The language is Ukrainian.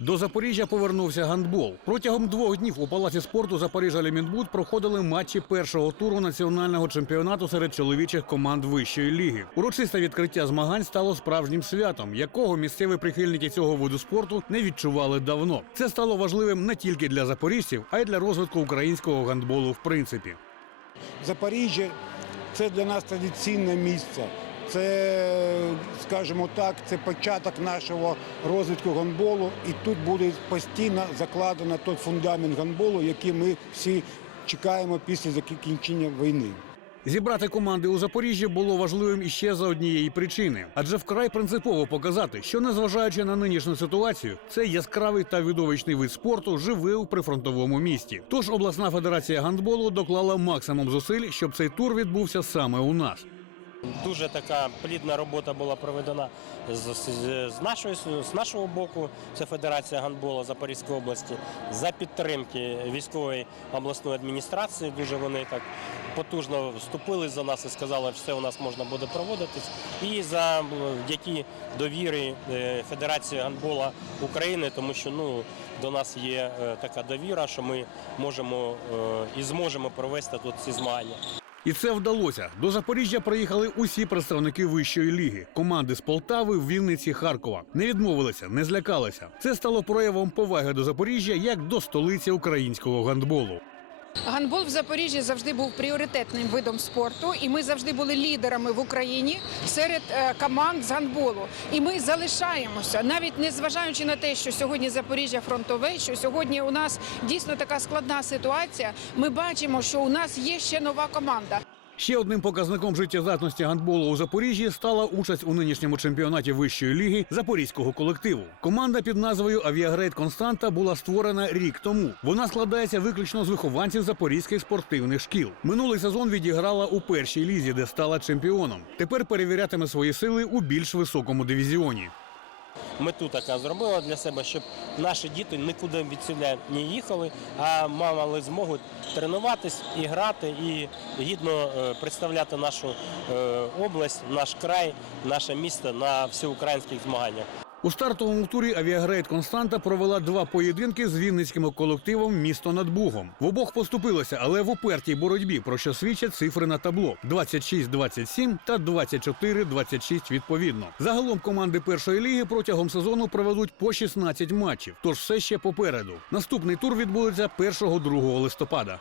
До Запоріжжя повернувся гандбол. Протягом двох днів у палаці спорту Запоріжжя Лімітбуд проходили матчі першого туру національного чемпіонату серед чоловічих команд вищої ліги. Урочисте відкриття змагань стало справжнім святом, якого місцеві прихильники цього виду спорту не відчували давно. Це стало важливим не тільки для запоріжців, а й для розвитку українського гандболу в принципі. Запоріжжя це для нас традиційне місце. Це, скажімо так, це початок нашого розвитку гандболу, і тут буде постійно закладено той фундамент гандболу, який ми всі чекаємо після закінчення війни. Зібрати команди у Запоріжжі було важливим іще за однієї причини, адже вкрай принципово показати, що незважаючи на нинішню ситуацію, цей яскравий та видовищний вид спорту живе у прифронтовому місті. Тож обласна федерація гандболу доклала максимум зусиль, щоб цей тур відбувся саме у нас. Дуже така плідна робота була проведена з, з, нашої, з нашого боку, це Федерація гандболу Запорізької області, за підтримки військової обласної адміністрації. Дуже вони так потужно вступили за нас і сказали, що все у нас можна буде проводитись. І за які довіри е, Федерації гандбола України, тому що ну, до нас є е, така довіра, що ми можемо е, і зможемо провести тут ці змагання. І це вдалося. До Запоріжжя приїхали усі представники вищої ліги, команди з Полтави, Вінниці, Харкова. Не відмовилися, не злякалися. Це стало проявом поваги до Запоріжжя як до столиці українського гандболу. Гандбол в Запоріжжі завжди був пріоритетним видом спорту, і ми завжди були лідерами в Україні серед е, команд з гандболу. І ми залишаємося, навіть не зважаючи на те, що сьогодні Запоріжжя фронтове, що сьогодні у нас дійсно така складна ситуація. Ми бачимо, що у нас є ще нова команда. Ще одним показником життєздатності гандболу у Запоріжжі стала участь у нинішньому чемпіонаті вищої ліги запорізького колективу. Команда під назвою Авіагрейд Константа була створена рік тому. Вона складається виключно з вихованців запорізьких спортивних шкіл. Минулий сезон відіграла у першій лізі, де стала чемпіоном. Тепер перевірятиме свої сили у більш високому дивізіоні. Мету така зробила для себе, щоб наші діти нікуди від не їхали, а мали змогу тренуватись і грати, і гідно е, представляти нашу е, область, наш край, наше місто на всеукраїнських змаганнях. У стартовому турі Авіагрейд Константа провела два поєдинки з вінницьким колективом Місто над Бугом. В обох поступилися, але в упертій боротьбі, про що свідчать цифри на табло: 26-27 та 24-26 відповідно. Загалом команди першої ліги протягом сезону проведуть по 16 матчів, тож все ще попереду. Наступний тур відбудеться 1-2 листопада.